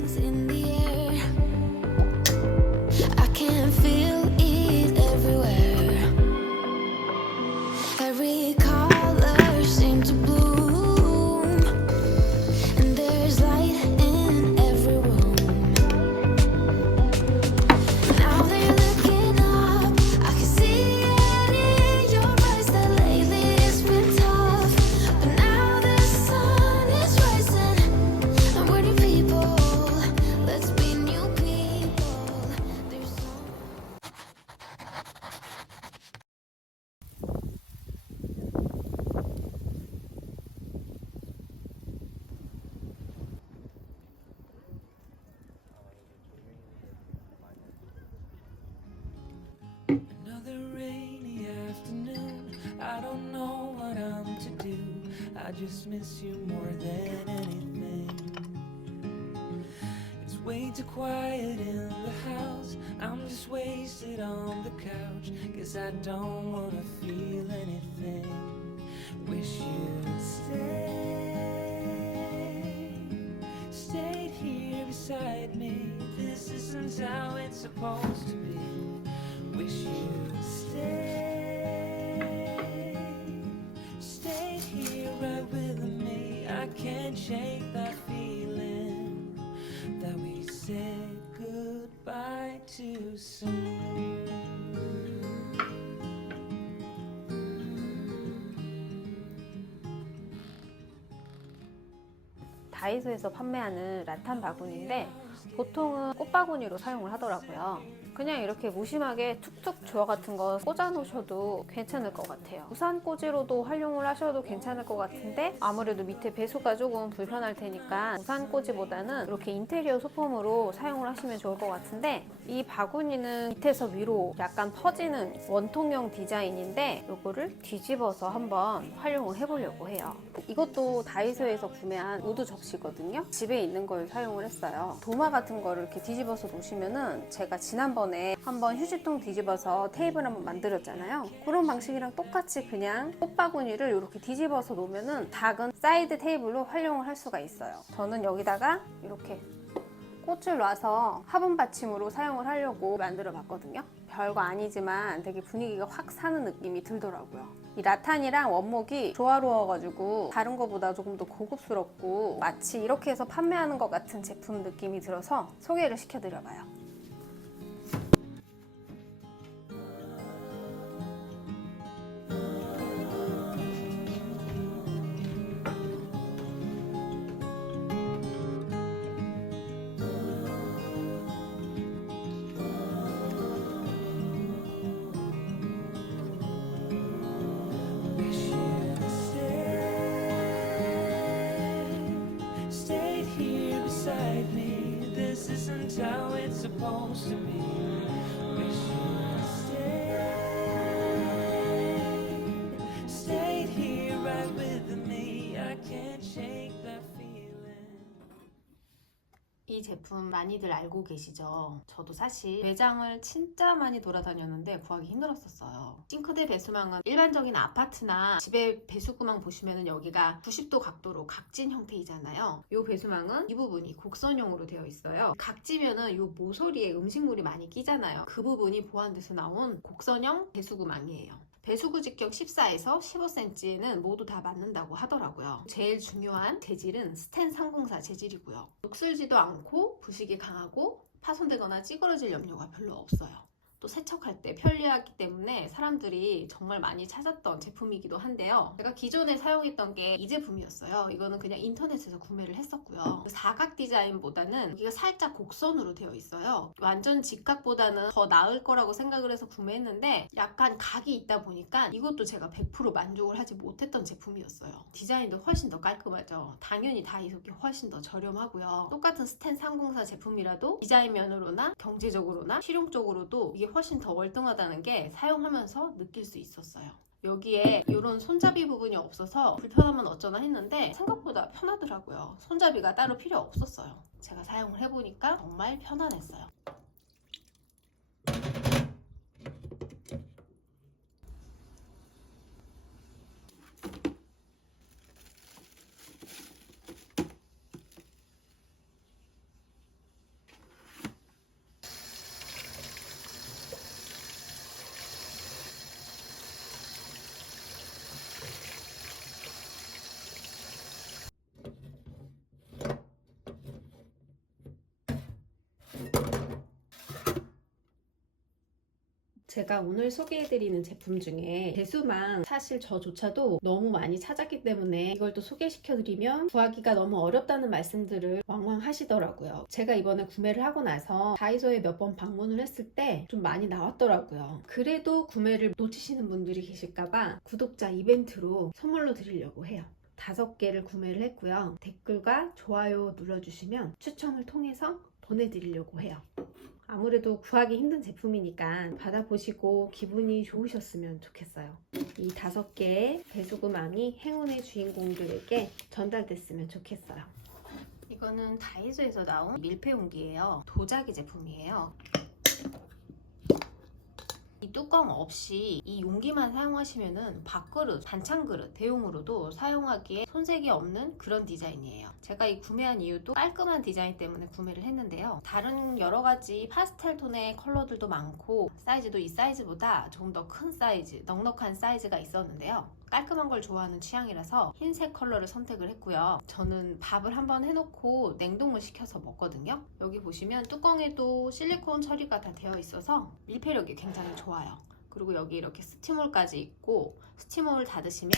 hangs in the air. I can feel it everywhere. Every color seems to bloom, and there's light in every room. Now they're looking up, I can see it in your eyes that lately it's been tough. But now the sun is rising, and we're new people. Let's be new people. There's so Another rainy afternoon. I don't know what I'm to do. I just miss you more than anything. It's way too quiet in the house. I'm just wasted on the couch. Guess I don't wanna feel anything. Wish you'd stayed here beside me. This isn't how it's supposed to be. Wish you'd stayed here right with me. I can't shake that feeling that we said goodbye too soon. 다이소에서 판매하는 라탄 바구니인데 보통은 꽃바구니로 사용을 하더라고요. 그냥 이렇게 무심하게 툭툭 주워 같은 거 꽂아 놓으셔도 괜찮을 것 같아요. 우산 꽂이로도 활용을 하셔도 괜찮을 것 같은데 아무래도 밑에 배수가 조금 불편할 테니까 우산 꽂이보다는 이렇게 인테리어 소품으로 사용을 하시면 좋을 것 같은데, 이 바구니는 밑에서 위로 약간 퍼지는 원통형 디자인인데 이거를 뒤집어서 한번 활용을 해보려고 해요. 이것도 다이소에서 구매한 우드 접시거든요. 집에 있는 걸 사용을 했어요. 도마 같은 거를 이렇게 뒤집어서 놓으시면은, 제가 지난번에 한번 휴지통 뒤집어서 테이블 한번 만들었잖아요. 그런 방식이랑 똑같이 그냥 꽃바구니를 이렇게 뒤집어서 놓으면은 작은 사이드 테이블로 활용을 할 수가 있어요. 저는 여기다가 이렇게 꽃을 놔서 화분 받침으로 사용을 하려고 만들어 봤거든요. 별거 아니지만 되게 분위기가 확 사는 느낌이 들더라고요. 이 라탄이랑 원목이 조화로워가지고 다른 거보다 조금 더 고급스럽고 마치 이렇게 해서 판매하는 것 같은 제품 느낌이 들어서 소개를 시켜드려봐요. Wish you'd stayed here beside me. This isn't how it's supposed to be. Wish you'd stayed here right with me. I can't shake that feeling. 이 제품 많이들 알고 계시죠? 저도 사실 매장을 진짜 많이 돌아다녔는데 구하기 힘들었었어요. 싱크대 배수망은 일반적인 아파트나 집에 배수구망 보시면 여기가 90도 각도로 각진 형태이잖아요. 이 배수망은 이 부분이 곡선형으로 되어 있어요. 각지면은 이 모서리에 음식물이 많이 끼잖아요. 그 부분이 보완돼서 나온 곡선형 배수구망이에요. 배수구 직경 14에서 15cm는 모두 다 맞는다고 하더라고요. 제일 중요한 재질은 스텐 304 재질이고요. 녹슬지도 않고 부식이 강하고 파손되거나 찌그러질 염려가 별로 없어요. 또 세척할 때 편리하기 때문에 사람들이 정말 많이 찾았던 제품이기도 한데요. 제가 기존에 사용했던 게 이 제품이었어요. 이거는 그냥 인터넷에서 구매를 했었고요. 사각 디자인보다는 여기가 살짝 곡선으로 되어 있어요. 완전 직각보다는 더 나을 거라고 생각을 해서 구매했는데 약간 각이 있다 보니까 이것도 제가 100% 만족을 하지 못했던 제품이었어요. 디자인도 훨씬 더 깔끔하죠. 당연히 다이소게 훨씬 더 저렴하고요. 똑같은 스텐 304 제품이라도 디자인 면으로나 경제적으로나 실용적으로도 이게 훨씬 더 월등하다는 게 사용하면서 느낄 수 있었어요. 여기에 이런 손잡이 부분이 없어서 불편하면 어쩌나 했는데 생각보다 편하더라고요. 손잡이가 따로 필요 없었어요. 제가 사용을 해보니까 정말 편안했어요. 제가 오늘 소개해드리는 제품 중에 배수망, 사실 저조차도 너무 많이 찾았기 때문에 이걸 또 소개시켜드리면 구하기가 너무 어렵다는 말씀들을 왕왕 하시더라고요. 제가 이번에 구매를 하고 나서 다이소에 몇 번 방문을 했을 때 좀 많이 나왔더라고요. 그래도 구매를 놓치시는 분들이 계실까봐 구독자 이벤트로 선물로 드리려고 해요. 5개를 구매를 했고요. 댓글과 좋아요 눌러주시면 추첨을 통해서 보내드리려고 해요. 아무래도 구하기 힘든 제품이니까 받아보시고 기분이 좋으셨으면 좋겠어요. 이 5개의 배수구망이 행운의 주인공들에게 전달됐으면 좋겠어요. 이거는 다이소에서 나온 밀폐용기예요. 도자기 제품이에요. 이 뚜껑 없이 이 용기만 사용하시면은 밥그릇, 반찬그릇, 대용으로도 사용하기에 손색이 없는 그런 디자인이에요. 제가 이 구매한 이유도 깔끔한 디자인 때문에 구매를 했는데요. 다른 여러가지 파스텔 톤의 컬러들도 많고 사이즈도 이 사이즈보다 조금 더 큰 사이즈, 넉넉한 사이즈가 있었는데요. 깔끔한 걸 좋아하는 취향이라서 흰색 컬러를 선택을 했고요. 저는 밥을 한번 해놓고 냉동을 시켜서 먹거든요. 여기 보시면 뚜껑에도 실리콘 처리가 다 되어 있어서 밀폐력이 굉장히 좋아요. 그리고 여기 이렇게 스티몰까지 있고 스티몰을 닫으시면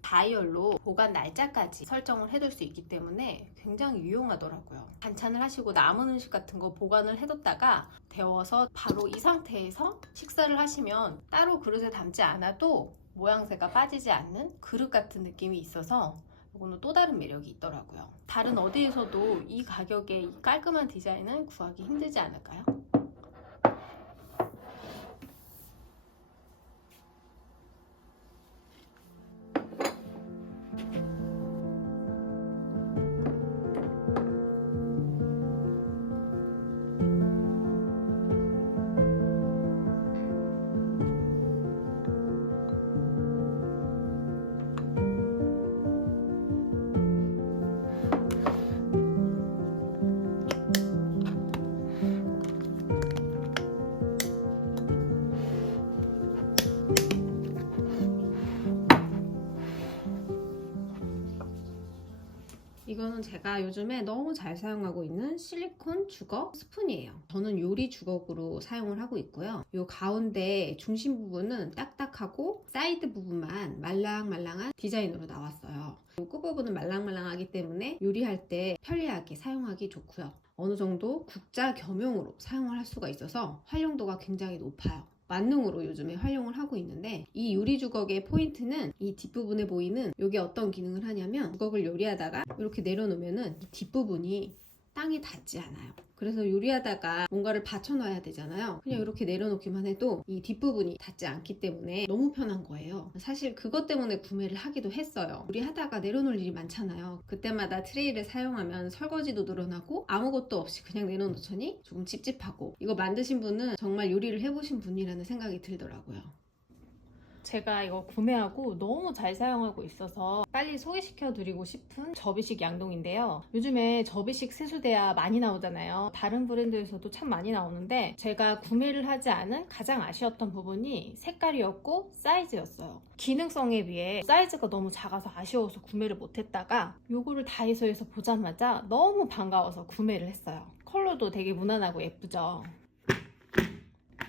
다이얼로 보관 날짜까지 설정을 해둘 수 있기 때문에 굉장히 유용하더라고요. 반찬을 하시고 남은 음식 같은 거 보관을 해뒀다가 데워서 바로 이 상태에서 식사를 하시면 따로 그릇에 담지 않아도 모양새가 빠지지 않는 그릇 같은 느낌이 있어서 이거는 또 다른 매력이 있더라고요. 다른 어디에서도 이 가격에 이 깔끔한 디자인은 구하기 힘들지 않을까요? 이거는 제가 요즘에 너무 잘 사용하고 있는 실리콘 주걱 스푼이에요. 저는 요리 주걱으로 사용을 하고 있고요. 요 가운데 중심 부분은 딱딱하고 사이드 부분만 말랑말랑한 디자인으로 나왔어요. 요 끝부분은 말랑말랑하기 때문에 요리할 때 편리하게 사용하기 좋고요. 어느 정도 국자 겸용으로 사용을 할 수가 있어서 활용도가 굉장히 높아요. 만능으로 요즘에 활용을 하고 있는데 이 요리 주걱의 포인트는 이 뒷부분에 보이는 이게 어떤 기능을 하냐면 주걱을 요리하다가 이렇게 내려놓으면은 이 뒷부분이 땅에 닿지 않아요. 그래서 요리하다가 뭔가를 받쳐놔야 되잖아요. 그냥 이렇게 내려놓기만 해도 이 뒷부분이 닿지 않기 때문에 너무 편한 거예요. 사실 그것 때문에 구매를 하기도 했어요. 요리하다가 내려놓을 일이 많잖아요. 그때마다 트레이를 사용하면 설거지도 늘어나고 아무것도 없이 그냥 내려놓자니 조금 찝찝하고, 이거 만드신 분은 정말 요리를 해보신 분이라는 생각이 들더라고요. 제가 이거 구매하고 너무 잘 사용하고 있어서 빨리 소개시켜드리고 싶은 접이식 양동인데요. 요즘에 접이식 세수대야 많이 나오잖아요. 다른 브랜드에서도 참 많이 나오는데 제가 구매를 하지 않은 가장 아쉬웠던 부분이 색깔이었고 사이즈였어요. 기능성에 비해 사이즈가 너무 작아서 아쉬워서 구매를 못했다가 요거를 다이소에서 보자마자 너무 반가워서 구매를 했어요. 컬러도 되게 무난하고 예쁘죠.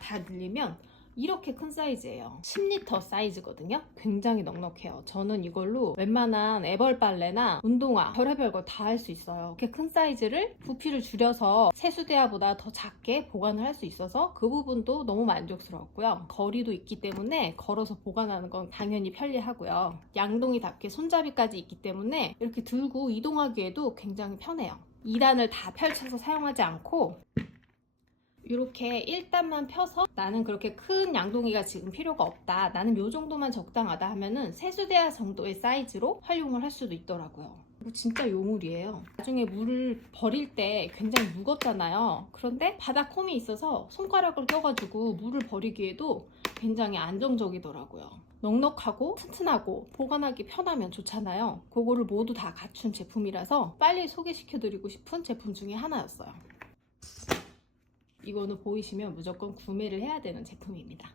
다 늘리면 이렇게 큰 사이즈예요. 10리터 사이즈거든요. 굉장히 넉넉해요. 저는 이걸로 웬만한 애벌 빨래나 운동화 별의별 거 다 할 수 있어요. 이렇게 큰 사이즈를 부피를 줄여서 세수대야보다 더 작게 보관을 할 수 있어서 그 부분도 너무 만족스러웠고요. 거리도 있기 때문에 걸어서 보관하는 건 당연히 편리하고요. 양동이답게 손잡이까지 있기 때문에 이렇게 들고 이동하기에도 굉장히 편해요. 2단을 다 펼쳐서 사용하지 않고 이렇게 1단만 펴서 나는 그렇게 큰 양동이가 지금 필요가 없다, 나는 요 정도만 적당하다 하면은 세수대야 정도의 사이즈로 활용을 할 수도 있더라고요. 이거 진짜 요물이에요. 나중에 물을 버릴 때 굉장히 무겁잖아요. 그런데 바닥 홈이 있어서 손가락을 껴가지고 물을 버리기에도 굉장히 안정적이더라고요. 넉넉하고 튼튼하고 보관하기 편하면 좋잖아요. 그거를 모두 다 갖춘 제품이라서 빨리 소개시켜드리고 싶은 제품 중에 하나였어요. 이거는 보이시면 무조건 구매를 해야 되는 제품입니다.